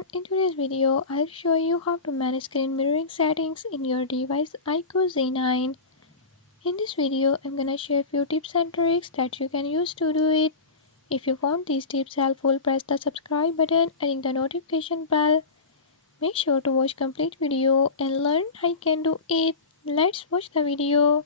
everyone, in today's video I'll show you how to manage screen mirroring settings in your device iQOO Z9. In this video I'm gonna share a few tips and tricks that you can use to do it. If you found these tips helpful, press the subscribe button and ring the notification bell. Make sure to watch complete video and learn how you can do it. Let's watch the video.